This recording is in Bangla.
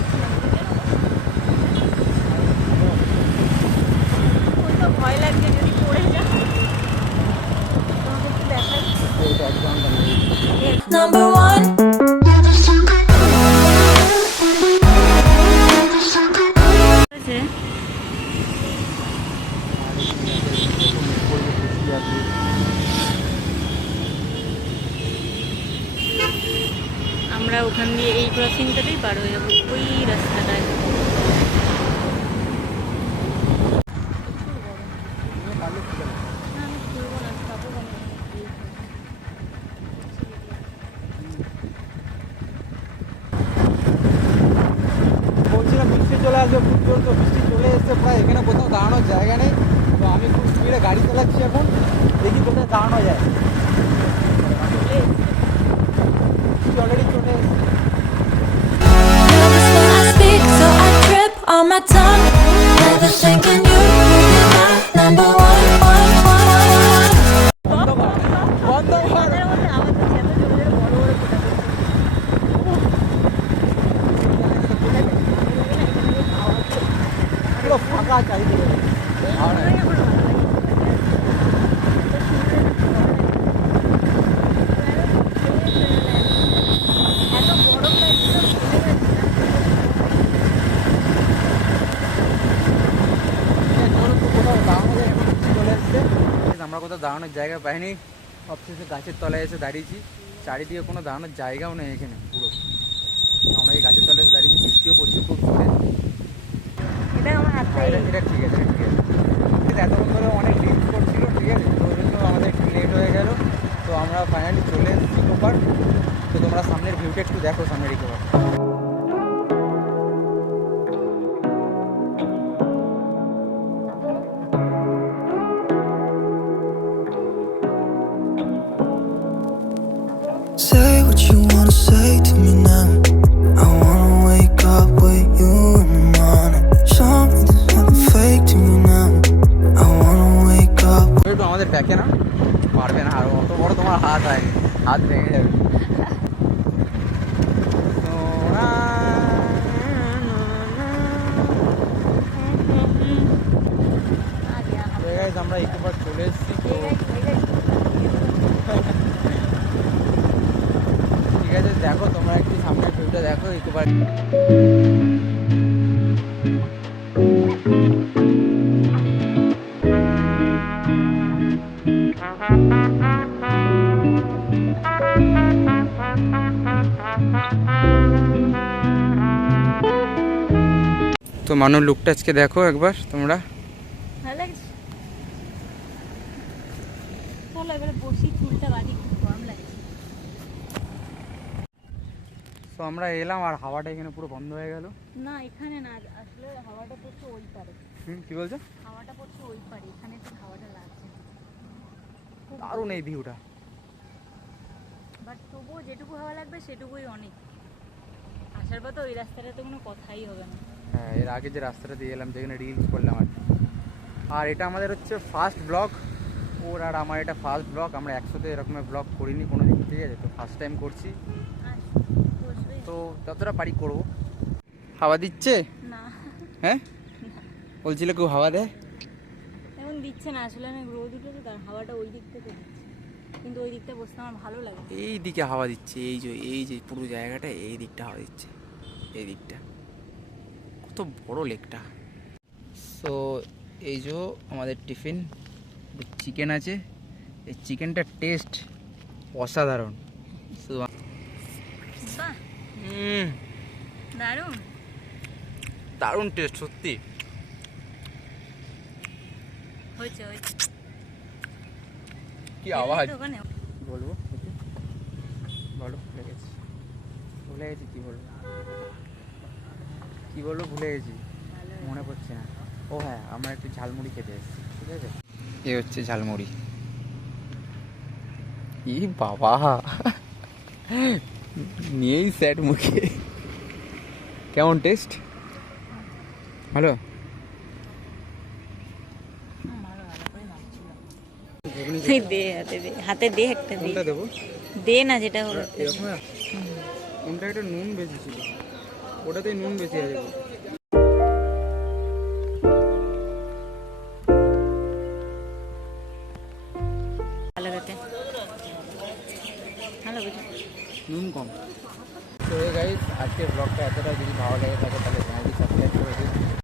পারছি না, ভয় লাগছে যদি পড়ে যায়। তোমাকে একটু দেখাই। Number one. আমরা ওখান দিয়ে এই ক্রসিংটাতেই পার হয়ে যাবো, ওই রাস্তাটায়। বলছিলাম বৃষ্টি চলে আসবে, খুব জোর, তো বৃষ্টি চলে এসছে প্রায়, এখানে কোথাও দাঁড়ানোর জায়গা নেই। তো আমি খুব স্পিডে গাড়ি চালাচ্ছি এখন, দেখি কোথায় দাঁড়ানো যায়। অলরেডি চলে এসছে। Nervous when I speak, so I trip on my tongue. Never thinking you would be my number one, one, one, one. বন্ধ কর, বন্ধ কর। আমাদের মধ্যে আওয়াজ হচ্ছে, এত জোরে জোরে বড় বড় ফোঁটা পড়ছে। পুরো ফাঁকা চারিদিকে। আর এইগুলোই আমার ভালো লাগে। এত গরম লাগছিল, ভুলে গেছিলাম। আমরা কোথাও দাঁড়ানোর জায়গা পাইনি, অবশেষে গাছের তলায় এসে দাঁড়িয়েছি। চারিদিকে কোনো দাঁড়ানোর জায়গাও নেই এখানে পুরো। আমরা এই গাছের তলায় এসে দাঁড়িয়েছি, বৃষ্টিও পড়ছে খুব জোরে। এটা আমার হাতে। এটা ঠিক আছে, ঠিক আছে। এতক্ষণ ধরে অনেক রিলস করছিল, ঠিক আছে, তো ওই জন্য আমাদের একটু লেট হয়ে গেল। তো আমরা ফাইনালি চলে এসেছি ইকো পার্ক। তো তোমরা সামনের ভিউটা একটু দেখো, সামনের Eco Park. Say what you wanna say to me now. I wanna wake up with you in the morning. Show me there's nothing fake to me now. I wanna wake up. একটু আমাদের ব্যাকে না পারবে না, আর অত বড় তোমার হাত হয়, হাত ভেঙে যাবে। আমরা ইকো পার্ক চলে এসেছি। তো ঠিক আছে, দেখো তোমরা একটু সামনের ভিউটা দেখো ইকো পার্ক। তো মানুষ লুকটা আজকে দেখো একবার তোমরা। ভালো লাগছে। চলো এবারে বসি, চুলটা বাঁধি, খুব গরম লাগছে। তো আমরা এলাম আর হাওয়াটা এখানে পুরো বন্ধ হয়ে গেল। না এখানে না, আসলে হাওয়াটা পড়ছে ওই পারে। কি বলছো? হাওয়াটা পড়ছে ওই পারে, এখানে তো হাওয়াটা লাগছে। দারুণ এই ভিউটা। বাট তবুও যেটুকু হাওয়া লাগবে সেটুকুই অনেক। আসার পর তো ওই রাস্তাটা তো কোনো কথাই হবে না। হ্যাঁ, এর আগে যে রাস্তাটা দিয়ে এলাম, যেখানে রিলস করলাম আর কি। আর এটা আমাদের হচ্ছে ফার্স্ট ব্লগ, ওর আর আমার এটা ফার্স্ট ব্লগ। আমরা একসাথে এরকমের ব্লগ করিনি কোনো দিন, ঠিক আছে, তো ফার্স্ট টাইম করছি। তো যতটা পারি করবো। হাওয়া দিচ্ছে না, হ্যাঁ, বলছিলে খুব হাওয়া দেয়। এখন দিচ্ছে না, আসলে অনেক রোদ উঠেছে, তার হাওয়াটা ওই দিক থেকে দিচ্ছে, কিন্তু ওই দিকটা বসতে আমার ভালো লাগে। এই দিকে হাওয়া দিচ্ছে, এই যে পুরো জায়গাটা, এই দিকটা হাওয়া দিচ্ছে, এই দিকটা। কত বড় লেকটা। সো এই যে আমাদের টিফিন, চিকেন আছে। এই চিকেনটার টেস্ট অসাধারণ। বাহ, দারুণ দারুণ টেস্ট সত্যি। হয়েছে হয়েছে। কি আওয়াজ ওখানে বলবো, বলো, ভুলে গেছি কি বলবো, ভুলে গেছি, মনে পড়ছে না। ও হ্যাঁ, আমরা একটু ঝালমুড়ি খেতে এসেছি, ঠিক আছে। এ হচ্ছে ঝালমুড়ি। ই বাবা, নিয়েই স্যাড মুখে। কেমন টেস্ট? ভালো। দে হাতে দে, হাতে দে একটা দে। কোনটা দেবো? দে না, যেটা হলো এরকম। কোনটা একটা নুন বেশি ছিল। ওটাতে নুন বেশি আছে। ভালো খেতে ভালো বুঝো। নুন কম। তো গাইস আজকের ব্লগটা এতটা, যদি ভালো লেগে থাকে তাহলে চ্যানেলটি সাবস্ক্রাইব করে দিন।